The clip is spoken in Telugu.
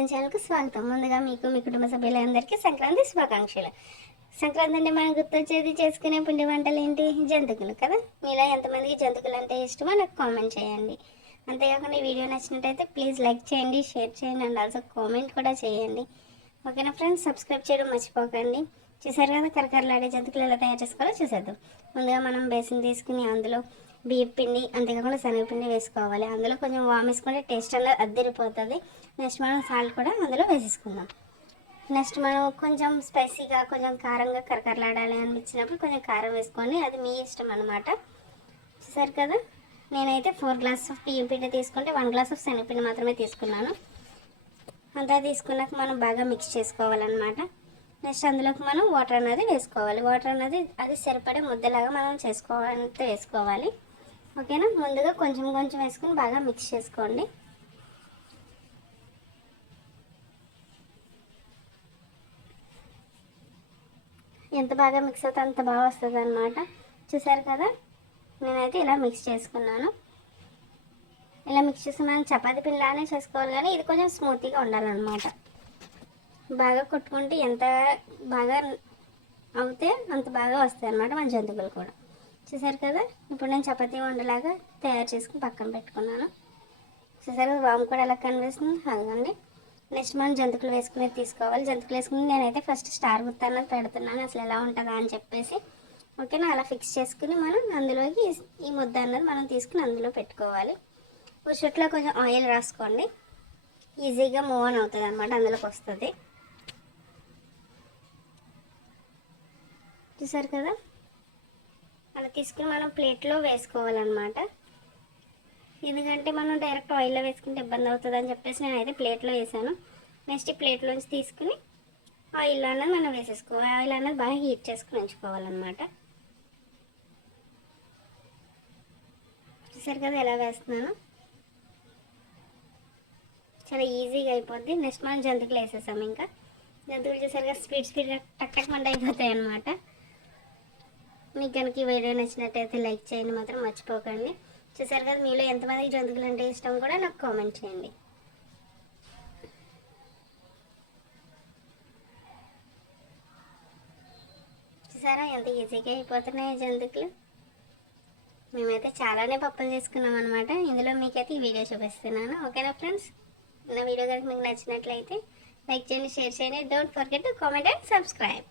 గిరిజన ఛానల్కు స్వాగతం. ముందుగా మీకు మీ కుటుంబ సభ్యులందరికీ సంక్రాంతి శుభాకాంక్షలు. సంక్రాంతి అంటే మనం గుర్తొచ్చేది చేసుకునే పిండి వంటలు ఏంటి? జంతికలు కదా. మీలో ఎంతమందికి జంతికలు అంటే ఇష్టమో నాకు కామెంట్ చేయండి. అంతేకాకుండా ఈ వీడియో నచ్చినట్టయితే ప్లీజ్ లైక్ చేయండి, షేర్ చేయండి అండ్ ఆల్సో కామెంట్ కూడా చేయండి. ఓకేనా ఫ్రెండ్స్, సబ్స్క్రైబ్ చేయడం మర్చిపోకండి. చూసారు కదా కరకరలాడే జంతికలు ఎలా తయారు చేసుకోవాలో చూసేద్దాం. ముందుగా మనం బేసిన్ తీసుకుని అందులో బియ్యం పిండి అంతేకాకుండా శనగపిండి వేసుకోవాలి. అందులో కొంచెం వామ్ వేసుకుంటే టేస్ట్ అనేది అద్దరిపోతుంది. నెక్స్ట్ మనం సాల్ట్ కూడా అందులో వేసేసుకుందాం. నెక్స్ట్ మనం కొంచెం స్పైసీగా కొంచెం కారంగా కరకరలాడాలి అనిపించినప్పుడు కొంచెం కారం వేసుకోండి, అది మీ ఇష్టం అనమాట. చూసారు కదా, నేనైతే 4 గ్లాసెస్ ఆఫ్ బియ్యం పిండి తీసుకుంటే 1 గ్లాస్ ఆఫ్ శనగపిండి మాత్రమే తీసుకున్నాను. అంతా తీసుకున్నాక మనం బాగా మిక్స్ చేసుకోవాలన్నమాట. నెక్స్ట్ అందులోకి మనం వాటర్ అనేది వేసుకోవాలి. వాటర్ అనేది అది సరిపడే ముద్దలాగా మనం వేసుకోవాలి. ఓకేనా, ముందుగా కొంచెం కొంచెం వేసుకొని బాగా మిక్స్ చేసుకోండి. ఎంత బాగా మిక్స్ అవుతే అంత బాగా వస్తుంది అన్నమాట. చూసారు కదా, నేనైతే ఇలా మిక్స్ చేసుకున్నాను. ఇలా మిక్స్ చేసి మనం చపాతీ పిండిలానే చేసుకోవాలి, కానీ ఇది కొంచెం స్మూత్గా ఉండాలన్నమాట. బాగా కొట్టుకుంటే ఎంత బాగా అవుతే అంత బాగా వస్తాయి అన్నమాట మన జంతికలు కూడా. చూసారు కదా, ఇప్పుడు నేను చపాతీ వండలాగా తయారు చేసుకుని పక్కన పెట్టుకున్నాను. చూసారు వాము కూడా ఎలా కనిపిస్తుంది, అదిగోండి. నెక్స్ట్ మనం జంతికలు వేసుకునేది తీసుకోవాలి. జంతికలు వేసుకుని నేనైతే ఫస్ట్ స్టార్ గుర్తు అన్నది పెడుతున్నాను, అసలు ఎలా ఉంటుందా అని చెప్పేసి. ఓకేనా, అలా ఫిక్స్ చేసుకుని మనం అందులోకి ఈ ముద్ద అన్నది మనం తీసుకుని అందులో పెట్టుకోవాలి. చుట్టూ కొంచెం ఆయిల్ రాసుకోండి, ఈజీగా మూవ్ ఆన్ అవుతుంది అన్నమాట, అందులోకి వస్తుంది. చూసారు కదా, అలా తీసుకుని మనం ప్లేట్లో వేసుకోవాలన్నమాట. ఎందుకంటే మనం డైరెక్ట్ ఆయిల్లో వేసుకుంటే ఇబ్బంది అవుతుంది అని చెప్పేసి నేనైతే ప్లేట్లో వేసాను. నెక్స్ట్ ఈ ప్లేట్లోంచి తీసుకుని ఆయిల్ అన్నది మనం వేసేసుకోవాలి. ఆయిల్ అన్నది బాగా హీట్ చేసుకుని ఉంచుకోవాలన్నమాట. చూసారు కదా ఎలా వేస్తున్నాను, చాలా ఈజీగా అయిపోద్ది. నెక్స్ట్ మనం జంతికలు వేసేసాము. ఇంకా జంతికలు చూసారు కదా, స్పీడ్ టక్ టక్ మంట అయిపోతాయి అన్నమాట. మీకు కనుక ఈ వీడియో నచ్చినట్టయితే లైక్ చేయండి మాత్రం మర్చిపోకండి. చూసారు కదా, మీలో ఎంతమందికి జంతికలు అంటే ఇష్టం కూడా నాకు కామెంట్ చేయండి. చూసారా ఎంత ఈజీగా అయిపోతున్నాయి జంతికలు. మేమైతే చాలానే పప్పులు చేసుకున్నాం అనమాట. ఇందులో మీకైతే ఈ వీడియో చూపిస్తున్నాను. ఓకేనా ఫ్రెండ్స్, నా వీడియో కనుక మీకు నచ్చినట్లయితే లైక్ చేయండి, షేర్ చేయండి. Don't forget to comment and subscribe.